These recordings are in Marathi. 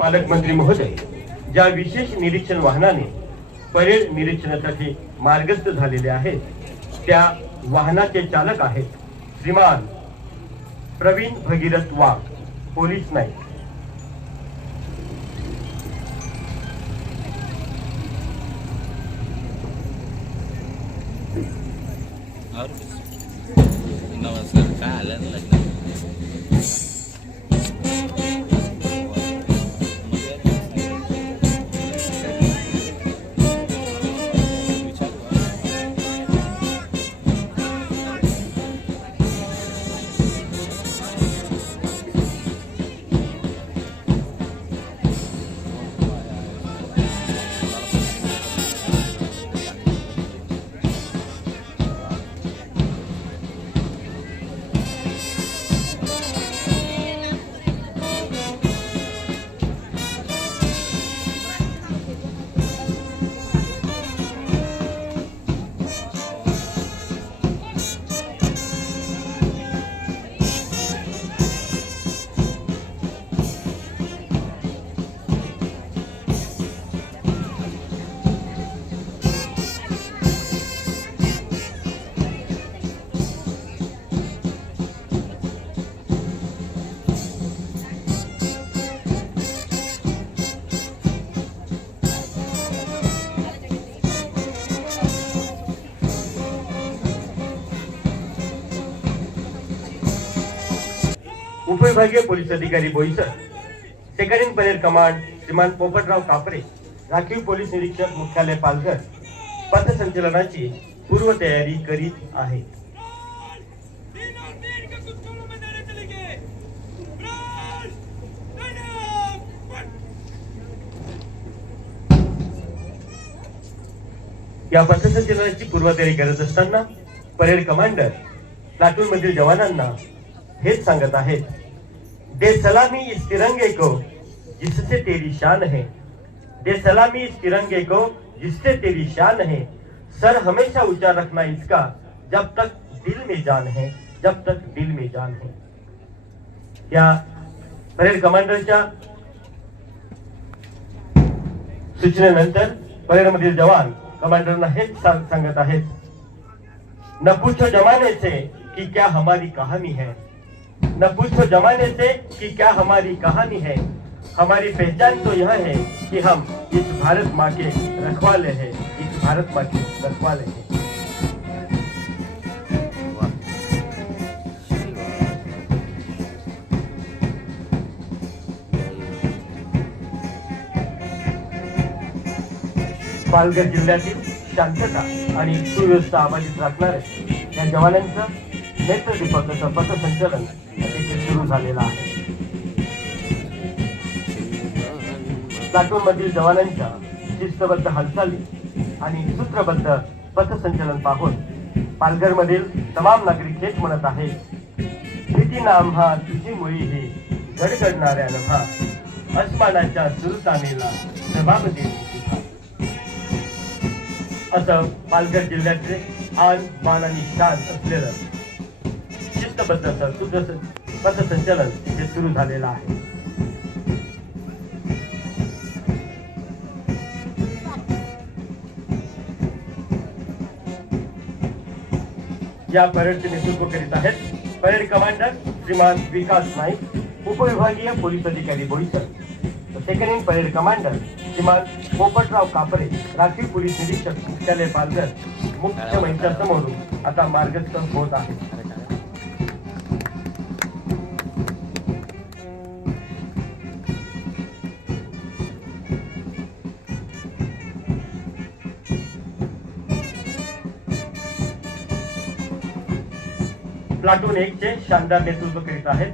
पालकमंत्री महोदय ज्या विशेष निरीक्षण वाहनाने परेड निरीक्षणासाठी मार्गस्थ झालेले आहेत त्या वाहनाचे चालक आहेत श्रीमान प्रवीण भगीरथ वाघ, पोलीस नाईक। नमस्कार, काय आलं लग्न? उपविभागीय पोलीस अधिकारी बोईसर, सेकंड परेड कमांड श्रीमान पोपटराव कापरे, राखीव पोलीस निरीक्षक मुख्यालय पालघर पथसंचलनाची पूर्वतयारी करीत आहे। या पथसंचलनाची पूर्वतयारी करत असताना परेड कमांडर प्लाटून मधील जवानांना हेच सांगत आहेत, दे सलामी इस तिरंगे को जिससे तेरी शान है, दे सलामी इस तिरंगे को जिससे तेरी शान है, सर हमेशा ऊंचा रखना इसका जब तक दिल में जान है, जब तक दिल में जान है। या परेड कमांडरच्या सूचनेनंतर परेड मधील जवान कमांडरना हेच सांगत आहेत, न पूछो जमाने से कि क्या हमारी कहानी है, न पूछो जमाने से कि क्या हमारी कहानी है, हमारी पहचान तो यह है कि हम इस भारत माँ के रखवाले हैं, इस भारत माँ के रखवाले हैं। पालघर जिल्ह्यातील शांतता आणि सुव्यवस्था अबाधित राखणाऱ्या या जवानांचं नेत्रदीपक असं पथसंचलन तिथे सुरू झालेलं आहे। प्लाटून मधील जवानांच्या शिस्तबद्ध हालचाली आणि सूत्रबद्ध पथसंचलन पाहून पालघर मधील तमाम नागरिक हेच म्हणत आहे, भीती ना आम्हा तुझी मुळी ही गडगडणाऱ्या नभा, अस्मानाच्या सुलतानेला जबाब देऊ असं पालघर जिल्ह्याचे आन मान आणि शान असलेलं शिस्तबद्ध पथसंचलन हे सुरू झालेलं आहे। या परेडचे नेतृत्व करीत आहेत परेड कमांडर श्रीमान विकास नाईक, उपविभागीय पोलीस अधिकारी Boisar, second in parade commander श्रीमान पोपटराव कापरे, राखीव पोलीस निरीक्षक मुख्यालय पालघर मुख्य मंचासमोरून आता मार्गस्थ होत आहे। प्लाटून 1 चे शानदार नेतृत्व करीत आहेत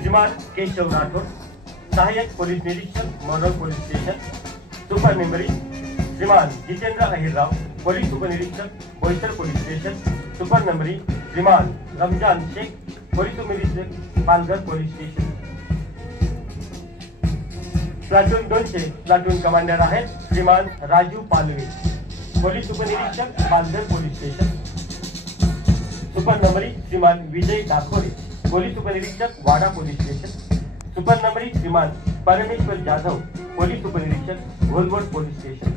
श्रीमान केशव राठोड, सहाय्यक पोलीस निरीक्षक Morgaon police station, supernumerary श्रीमान जितेंद्र अहिरराव, पोलीस उपनिरीक्षक Boisar police station, supernumerary श्रीमान रमजान शेख, पोलीस उपनिरीक्षक पालघर पोलीस स्टेशन। प्लाटून 2 चे प्लाटून कमांडर आहेत श्रीमान राजू पालवे, पोलीस उपनिरीक्षक पालघर पोलीस स्टेशन, सुपर नंबरी श्रीमान विजय दाखोरे, पोलीस उपनिरीक्षक वाडा पोलीस स्टेशन. सुपर नंबरी श्रीमान परमेश्वर जाधव, पोलीस उपनिरीक्षक घोलवड पोलीस स्टेशन.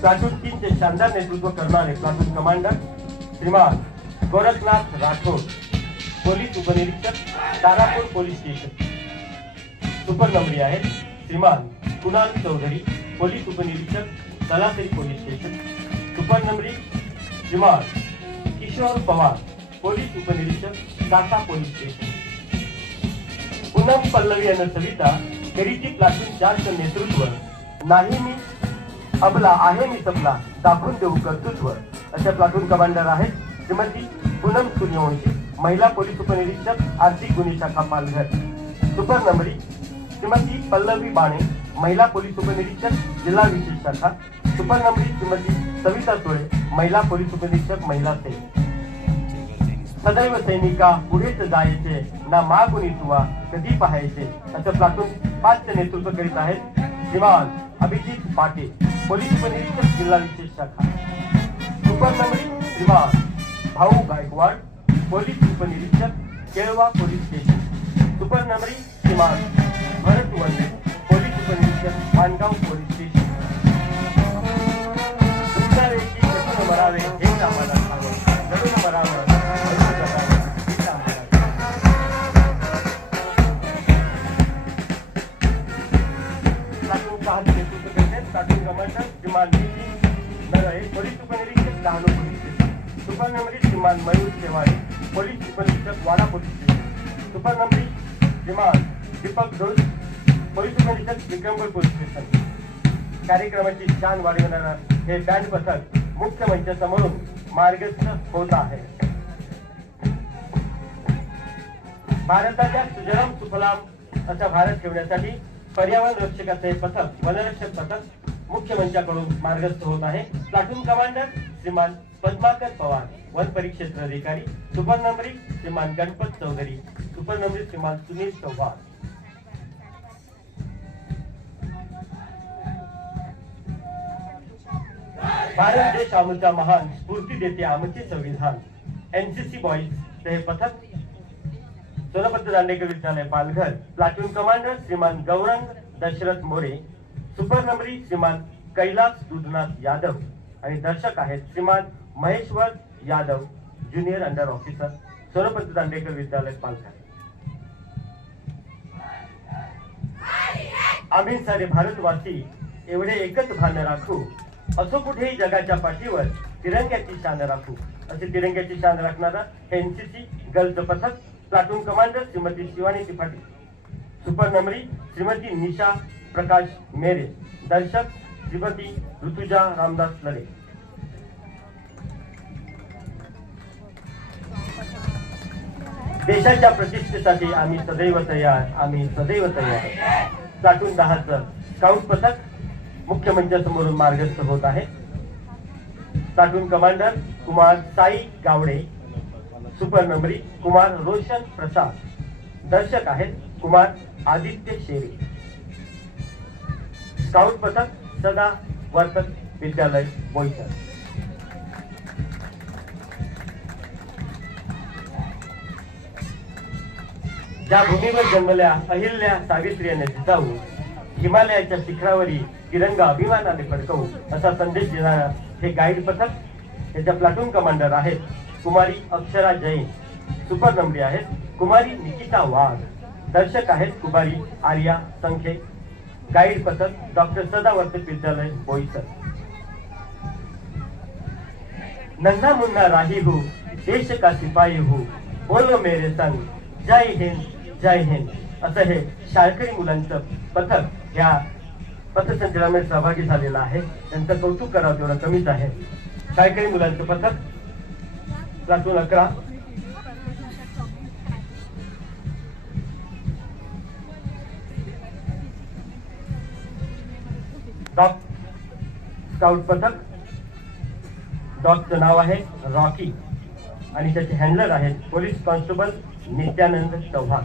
प्लाटून 3 चे शानदार नेतृत्व करणारे प्लाटून कमांडर श्रीमान गोरखनाथ राठोड, पोलीस उपनिरीक्षक तारापूर पोलीस स्टेशन. सुपर नंबरी आहेत श्रीमान कुणाल चौधरी, पोलीस उपनिरीक्षक तलासरी पोलीस स्टेशन. सुपर नंबरी श्रीमान किशोर पवार, पोलीस उपनिरीक्षक कासा पोलीस स्टेशन. पूनम पल्लवी आणि सविता केरीची प्लाटून 4 चे नेतृत्व नाही मी अबला आहे मी सबला दाखवून देऊ कर्तृत्व अशा प्लाटून कमांडर आहेत श्रीमती पूनम सूर्यवंशी, महिला पोलीस उपनिरीक्षक आर्थिक गुन्हे शाखा पालघर. सुपर नंबरी श्रीमती पल्लवी बाणे, महिला पोलीस उपनिरीक्षक जिल्हा विशेष शाखा. सुपर नंबरी श्रीमती सविता सुळे, महिला पोलीस उपनिरीक्षक महिला सेल. सदैव सैनिका पुढेच जायचे ना मागुनी तुवा कधी पाहायचे असं प्लाटून 5 चे नेतृत्व करीत आहेत श्रीमान अभिजित पाटे, पोलीस उपनिरीक्षक जिल्हा विशेष शाखा. सुपर नंबरी श्रीमान भाऊ गायकवाड, पोलीस उपनिरीक्षक केळवा पोलीस स्टेशन. सुपर नंबरी श्रीमान भरत वंदे, पोलीस उपनिरीक्षक मानगाव पोलीस स्टेशन. तुमच्या वेळी कसून मरावे हे आम्हाला सांगून जरूर मरावं पोलीस उपनिरीक्षक डहाणू पोलीस स्टेशन. सुपर नंबरी श्रीमान मयूर शेवाळे, पोलीस उपनिरीक्षक वाडा पोलीस स्टेशन. सुपर नंबरी श्रीमान दीपक घोष, पोलीस उपनिरीक्षक विक्रमगड पोलीस स्टेशन. कार्यक्रमाची शान वाढवणारा हे बँड पथक मुख्य मंचासमोरून मार्गस्थ होत आहे. भारताच्या सुजलाम सुफलाम असा भारत ठेवण्यासाठी पर्यावरण रक्षकाचे हे पथक वनरक्षक पथक मुख्य मंचाकडून मार्गस्थ होत आहे. प्लाटून कमांडर श्रीमान पद्माकर पवार, वन परिक्षेत्र अधिकारी. सुपर नंबरी श्रीमान गणपत चौधरी, सुपर नंबरी श्रीमान सुनील चौहान. भारत देश आमचा महान, स्फूर्ती देते आमचे संविधान. एनसीसी बॉईज हे पथक सोनपत दांडेकर विद्यालय पालघर. प्लाटून कमांडर श्रीमान गौरंग दशरथ मोरे, सुपर नंबरी श्रीमान कैलास दुधनाथ यादव आणि दर्शक आहेत श्रीमान Maheshwar Yadav, junior under officer, Sonpat Dandekar विद्यालय पालघर. आम्ही सारे भारतवासी एवढे एकच भान राखू, असो कुठेही जगाच्या पाठीवर तिरंग्याची शान राखू असे तिरंग्याची शान राखणारा एनसीसी गर्ल्स पथक. Platoon commander Shrimati Shivani Tripathi, super नंबरी श्रीमती निशा प्रकाश मेरे, दर्शक श्रीमती ऋतुजा रामदास लरे. देशाच्या प्रतिष्ठेसाठी आम्ही सदैव तयार, आम्ही सदैव तयार. प्लाटून 10 स्काउट पथक मुख्य मंचासमोरून मार्गस्थ होत आहे. Platoon commander Kumar Sai Gawade, super नंबरी कुमार रोशन प्रसाद, दर्शक आहेत कुमार आदित्य शेरे. स्काउट पथक सदा वर्तक विद्यालय बोईसर. ज्या भूमीवर जन्मल्या अहिल्या सावित्री आणि जिजाऊ, हिमालयाच्या शिखरावरी तिरंगा अभिमानाने फडकवू असा संदेश देणारा हे गाईड पथक याच्या प्लाटून कमांडर आहेत कुमारी अक्षरा जैन, सुपर नंबरी आहेत कुमारी निकिता वाघ, दर्शक आहेत कुमारी आर्या संखे. गाईड पथक डॉक्टर सदावर्तक विद्यालय बोईसर. नन्हा मुन्ना राही हूँ, देश का सिपाही हूँ, बोलो मेरे संग, जय हिंद जय हिंद असं हे शाळकरी मुलांचं पथक या पथसंचलनामध्ये सहभागी झालेलं आहे. त्यांचं कौतुक करावं तेवढं कमीच आहे. शाळकरी मुलांचं पथक प्लाटून 11. डॉग स्काउट पथक. डॉगचं नाव आहे रॉकी आणि त्याचे हँडलर आहेत पोलीस कॉन्स्टेबल नित्यानंद चव्हाण.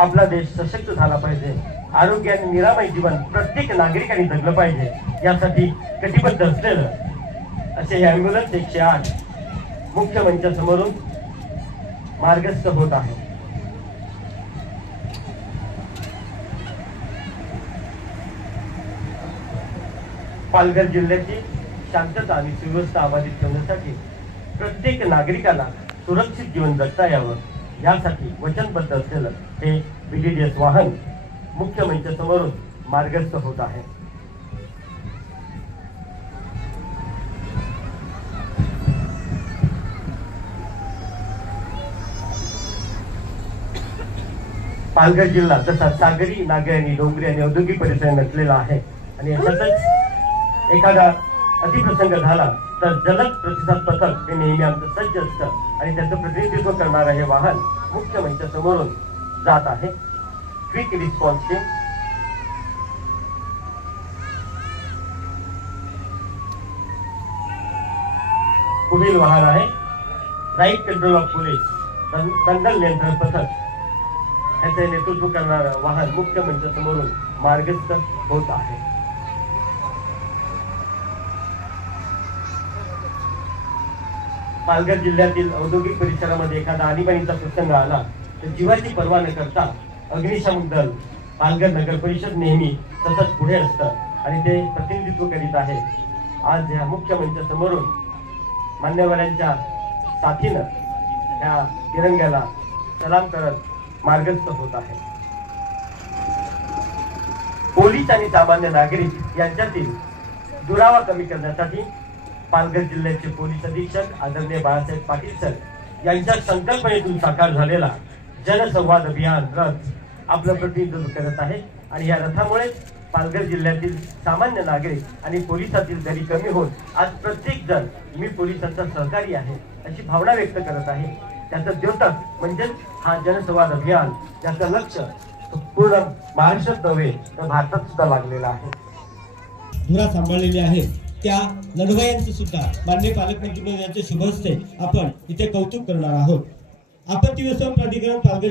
आपला देश सशक्त झाला पाहिजे, आरोग्य आणि निरामय जीवन प्रत्येक नागरिकाने जगलं पाहिजे, यासाठी कटिबद्ध असलेलं असे हे ॲम्ब्युलन्स 108 मुख्य मंचासमोरून मार्गस्थ होत आहे. पालघर जिल्ह्याची शांतता आणि सुव्यवस्था अबाधित ठेवण्यासाठी प्रत्येक नागरिकाला सुरक्षित जीवन जगता यावं, यासाठी वचनबद्ध असलेलं हे BDDS वाहन मुख्य मंचासमोरून मार्गस्थ होत आहे. पालघर जिल्हा जसा सागरी, नागरी आणि डोंगरी आणि औद्योगिक परिसर नसलेला आहे आणि याच्यातच एखादा अतिप्रसंग झाला तर जलद प्रतिसाद पथक हे नेहमी आमचं सज्ज असतं आणि त्याचं प्रतिनिधित्व करणारं हे वाहन मुख्य मंचासमोरून जात आहे. क्विक रिस्पॉन्स टीम, पुढील वाहन आहे राईट कंट्रोल ऑफ पोलीस दंगल नियंत्रण पथक, याचे नेतृत्व करणारं वाहन मुख्य मंचासमोरून मार्गस्थ होत आहे. पालघर जिल्ह्यातील औद्योगिक परिसरामध्ये एखादा आणीबाणीचा प्रसंग आला तर जीवाची पर्वा न करता अग्निशमन दल पालघर नगर परिषद नेहमी सतत पुढे असतं आणि ते प्रतिनिधित्व करीत आहे. आज ह्या मुख्य मंचासमोरून मान्यवरांच्या साथीनं ह्या तिरंग्याला सलाम करत मार्गस्थ होत आहे. पोलीस आणि सामान्य नागरिक यांच्यातील दुरावा कमी करण्यासाठी पालघर जिल्ह्याचे पोलीस अधीक्षक आदरणीय बाळासाहेब पाटील सर यांच्या संकल्पनेतून साकार झालेला जनसंवाद अभियान रथ आपलं प्रतिनिधित्व करत आहे आणि या रथामुळे पालघर जिल्ह्यातील सामान्य नागरिक आणि पोलिसातील दरी कमी होत आज प्रत्येक जण मी पोलिसांचा सहकारी आहे अशी भावना व्यक्त करत आहे. त्याचं द्योतक म्हणजे हा जनसंवाद अभियान, त्याचं लक्ष पूर्ण महाराष्ट्रात नव्हे तर भारतात सुद्धा लागलेलं आहे. धुरा सांभाळलेली आहे त्या लढवयांचं सुद्धा माननीय पालकमंत्री यांच्या शुभ हस्ते आपण इथे कौतुक करणार आहोत. आपत्ती व्यवस्थापन प्राधिकरण पालघर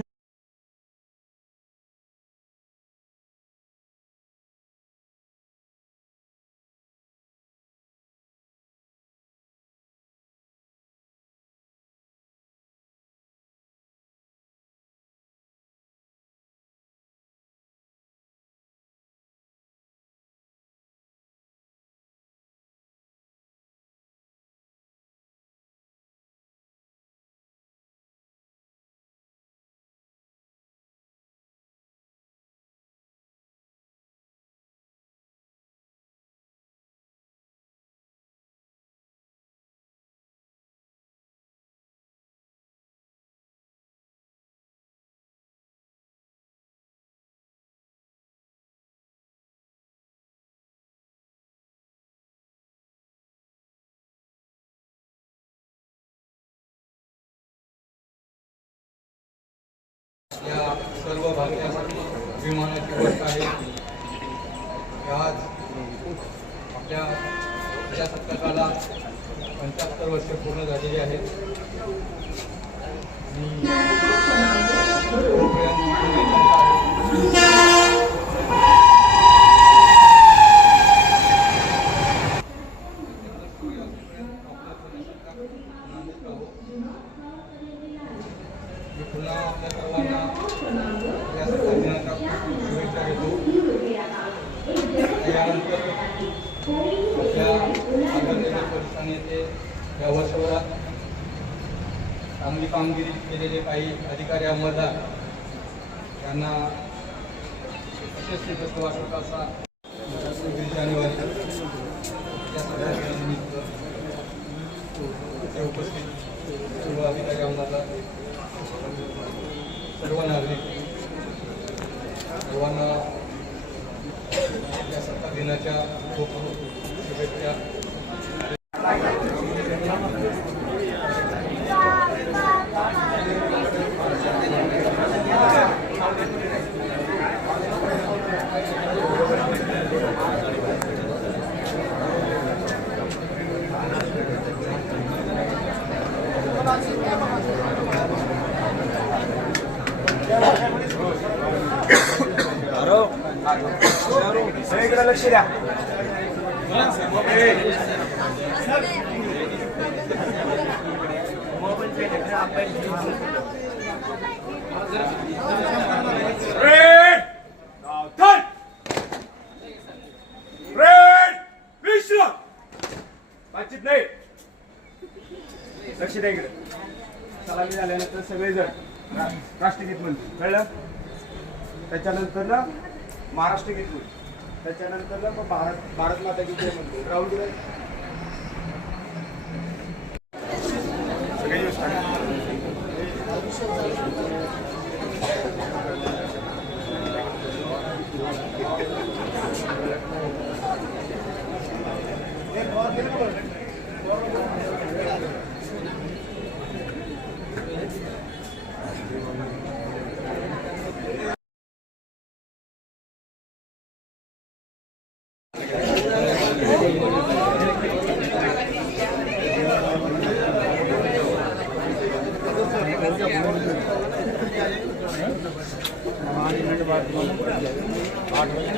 या सर्व भागासाठी विमानाची गोष्ट आहे. आज आपल्या प्रजासत्ताकाला 75 वर्ष पूर्ण झालेली आहेत. मी पुन्हा आपल्या सर्वांना या दिनाच्या शुभेच्छा देतो. यानंतर आपल्या पालघर पोलिसांनी ते या वर्षभरात चांगली कामगिरी केलेले काही अधिकारी अंमलदार यांना यशस्वी वाटत असा 26 जानेवारी या सगळ्यांनिमित्त उपस्थित सर्व अधिकारी अंमलदार, सर्व नागरिक सर्वांना या सत्ता दिनाच्या खूप शुभेच्छा. Yeah. सगळीकडे लक्ष द्या. बातचीत नाही. लक्ष द्या इकडे. सलामी झाल्यानंतर सगळेजण राष्ट्रगीत म्हणतील, कळलं? त्याच्यानंतर ना महाराष्ट्र गीत म्हणतील, त्याच्यानंतर ना मग भारत माता की जय म्हणतील. राहुल सगळे यूज